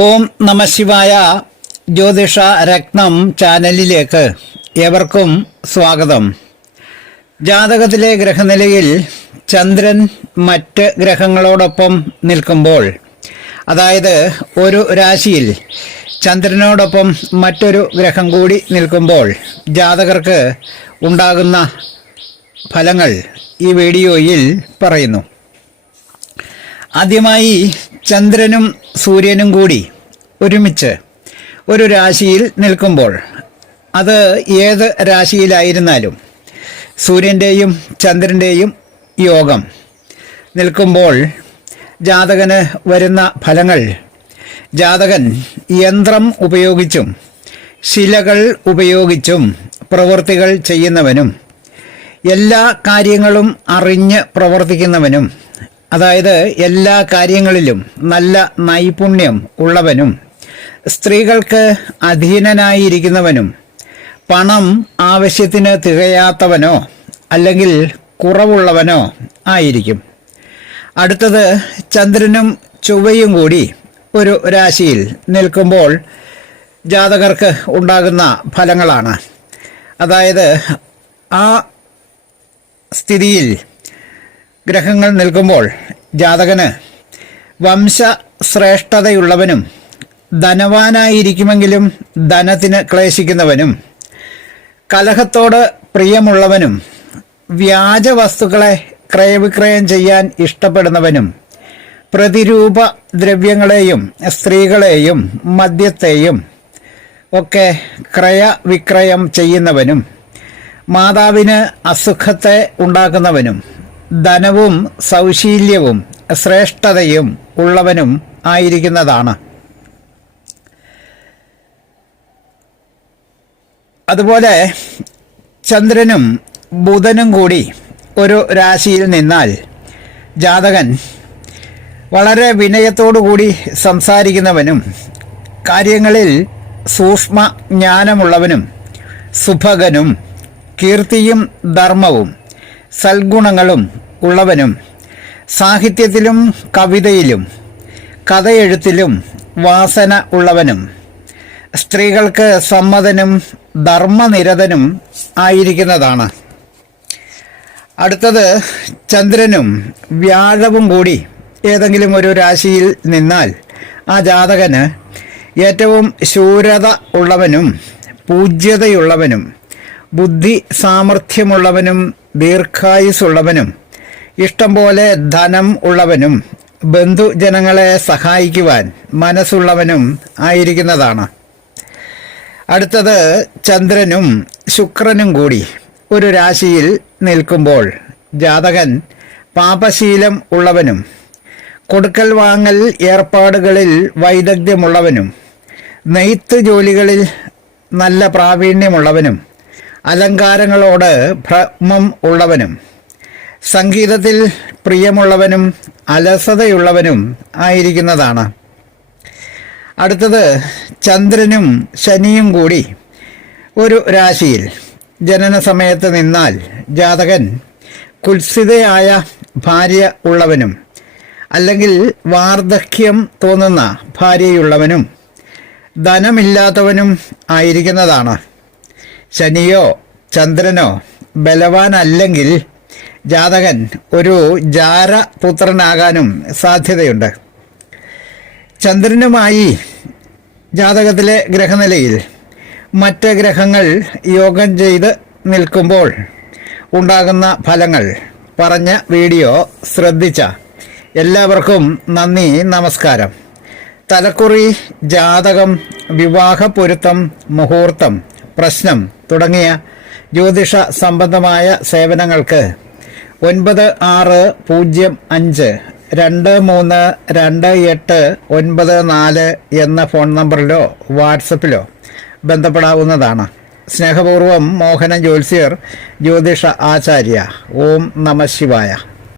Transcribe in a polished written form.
ഓം നമ ശിവായ. ജ്യോതിഷ രത്നം ചാനലിലേക്ക് ഏവർക്കും സ്വാഗതം. ജാതകത്തിലെ ഗ്രഹനിലയിൽ ചന്ദ്രൻ മറ്റ് ഗ്രഹങ്ങളോടൊപ്പം നിൽക്കുമ്പോൾ, അതായത് ഒരു രാശിയിൽ ചന്ദ്രനോടൊപ്പം മറ്റൊരു ഗ്രഹം കൂടി നിൽക്കുമ്പോൾ ജാതകർക്ക് ഉണ്ടാകുന്ന ഫലങ്ങൾ ഈ വീഡിയോയിൽ പറയുന്നു. ആദ്യമായി ചന്ദ്രനും സൂര്യനും കൂടി ഒരുമിച്ച് ഒരു രാശിയിൽ നിൽക്കുമ്പോൾ, അത് ഏത് രാശിയിലായിരുന്നാലും സൂര്യൻ്റെയും ചന്ദ്രൻ്റെയും യോഗം നിൽക്കുമ്പോൾ ജാതകന് വരുന്ന ഫലങ്ങൾ, ജാതകൻ യന്ത്രം ഉപയോഗിച്ചും ശിലകൾ ഉപയോഗിച്ചും പ്രവൃത്തികൾ ചെയ്യുന്നവനും, എല്ലാ കാര്യങ്ങളും അറിഞ്ഞ് പ്രവർത്തിക്കുന്നവനും, അതായത് എല്ലാ കാര്യങ്ങളിലും നല്ല നൈപുണ്യം ഉള്ളവനും, സ്ത്രീകൾക്ക് അധീനനായിരിക്കുന്നവനും, പണം ആവശ്യത്തിന് തികയാത്തവനോ അല്ലെങ്കിൽ കുറവുള്ളവനോ ആയിരിക്കും. അടുത്തത് ചന്ദ്രനും ചൊവ്വയും കൂടി ഒരു രാശിയിൽ നിൽക്കുമ്പോൾ ജാതകർക്ക് ഉണ്ടാകുന്ന ഫലങ്ങളാണ്. അതായത് ആ സ്ഥിതിയിൽ ഗ്രഹങ്ങൾ നിൽക്കുമ്പോൾ ജാതകന് വംശശ്രേഷ്ഠതയുള്ളവനും, ധനവാനായിരിക്കുമെങ്കിലും ധനത്തിന് ക്ലേശിക്കുന്നവനും, കലഹത്തോട് പ്രിയമുള്ളവനും, വ്യാജ വസ്തുക്കളെ ക്രയവിക്രയം ചെയ്യാൻ ഇഷ്ടപ്പെടുന്നവനും, പ്രതിരൂപ ദ്രവ്യങ്ങളെയും സ്ത്രീകളെയും മദ്യത്തെയും ഒക്കെ ക്രയവിക്രയം ചെയ്യുന്നവനും, മാതാവിന് അസുഖത്തെ ഉണ്ടാക്കുന്നവനും, ധനവും സൗശീല്യവും ശ്രേഷ്ഠതയും ഉള്ളവനും ആയിരിക്കുന്നതാണ്. അതുപോലെ ചന്ദ്രനും ബുധനും കൂടി ഒരു രാശിയിൽ നിന്നാൽ ജാതകൻ വളരെ വിനയത്തോടുകൂടി സംസാരിക്കുന്നവനും, കാര്യങ്ങളിൽ സൂക്ഷ്മ ജ്ഞാനമുള്ളവനും, സുഭഗനും, കീർത്തിയും ധർമ്മവും സൽഗുണങ്ങളും ഉള്ളവനും, സാഹിത്യത്തിലും കവിതയിലും കഥയെഴുത്തിലും വാസന ഉള്ളവനും, സ്ത്രീകൾക്ക് സമ്മതനും ധർമ്മനിരതനും ആയിരിക്കുന്നതാണ്. അടുത്തത് ചന്ദ്രനും വ്യാഴവും കൂടി ഏതെങ്കിലും ഒരു രാശിയിൽ നിന്നാൽ ആ ജാതകന് ഏറ്റവും ശൂരത ഉള്ളവനും, പൂജ്യതയുള്ളവനും, ബുദ്ധി സാമർഥ്യമുള്ളവനും, ദീർഘായുസ്സുള്ളവനും, ഇഷ്ടം പോലെ ധനം ഉള്ളവനും, ബന്ധുജനങ്ങളെ സഹായിക്കുവാൻ മനസ്സുള്ളവനും ആയിരിക്കുന്നതാണ്. അടുത്തത് ചന്ദ്രനും ശുക്രനും കൂടി ഒരു രാശിയിൽ നിൽക്കുമ്പോൾ ജാതകൻ പാപശീലം ഉള്ളവനും, കൊടുക്കൽ വാങ്ങൽ ഏർപ്പാടുകളിൽ വൈദഗ്ധ്യമുള്ളവനും, നെയ്ത്ത് ജോലികളിൽ നല്ല പ്രാവീണ്യമുള്ളവനും, അലങ്കാരങ്ങളോട് ഭ്രമം ഉള്ളവനും, സംഗീതത്തിൽ പ്രിയമുള്ളവനും അലസതയുള്ളവനും ആയിരിക്കുന്നതാണ്. അടുത്തത് ചന്ദ്രനും ശനിയും കൂടി ഒരു രാശിയിൽ ജനന സമയത്ത് നിന്നാൽ ജാതകൻ കുത്സിതയായ ഭാര്യ ഉള്ളവനും, അല്ലെങ്കിൽ വാർദ്ധക്യം തോന്നുന്ന ഭാര്യയുള്ളവനും, ധനമില്ലാത്തവനും ആയിരിക്കുന്നതാണ്. ശനിയോ ചന്ദ്രനോ ബലവാനല്ലെങ്കിൽ ജാതകൻ ഒരു ജാരപുത്രനാകാനും സാധ്യതയുണ്ട്. ചന്ദ്രനുമായി ജാതകത്തിലെ ഗ്രഹനിലയിൽ മറ്റ് ഗ്രഹങ്ങൾ യോഗം ചെയ്ത് നിൽക്കുമ്പോൾ ഉണ്ടാകുന്ന ഫലങ്ങൾ പറഞ്ഞ വീഡിയോ ശ്രദ്ധിച്ച എല്ലാവർക്കും നന്ദി, നമസ്കാരം. തലക്കുറി, ജാതകം, വിവാഹ പൊരുത്തം, മുഹൂർത്തം, പ്രശ്നം തുടങ്ങിയ ജ്യോതിഷ സംബന്ധമായ സേവനങ്ങൾക്ക് 9625232894 എന്ന ഫോൺ നമ്പറിലോ വാട്സപ്പിലോ ബന്ധപ്പെടാവുന്നതാണ്. സ്നേഹപൂർവം മോഹന ജ്യോത്സ്യർ, ജ്യോതിഷ ആചാര്യ. ഓം നമ ശിവായ.